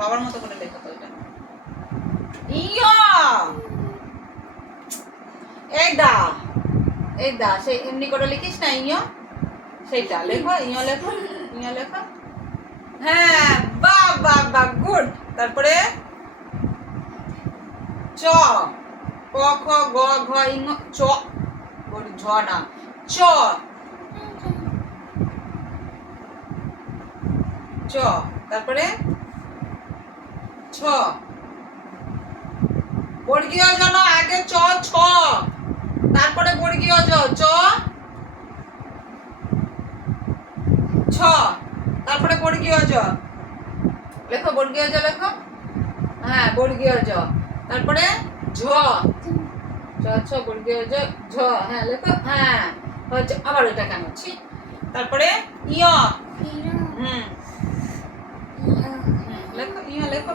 বাবার মতো করে লেখো তো এটা। ইয়া এই দা সেই এমনি করে লিখিস না ইয়া, সেইটা লেখো, ইয়া লেখো, ইয়া লেখো। হ্যাঁ, বাহ বাহ বাহ, গুড। তারপরে চ, ক খ গ ঘ ইং চ, বলি ঝ না, চ চ। তারপরে ছ, বর্গীয় জ না, আগে চ ছ, তারপরে বর্গীয় জ, চ ছ, তারপরে বর্গীয় জ লেখো, বর্গীয় জ লেখো। হ্যাঁ, বর্গীয় জ। তারপরে ঝ, ছ ছ বর্গীয় জ, ঝ। হ্যাঁ লেখো, হ্যাঁ হচ্ছে। আবার এটা কেন ছি। তারপরে ইয়, হুম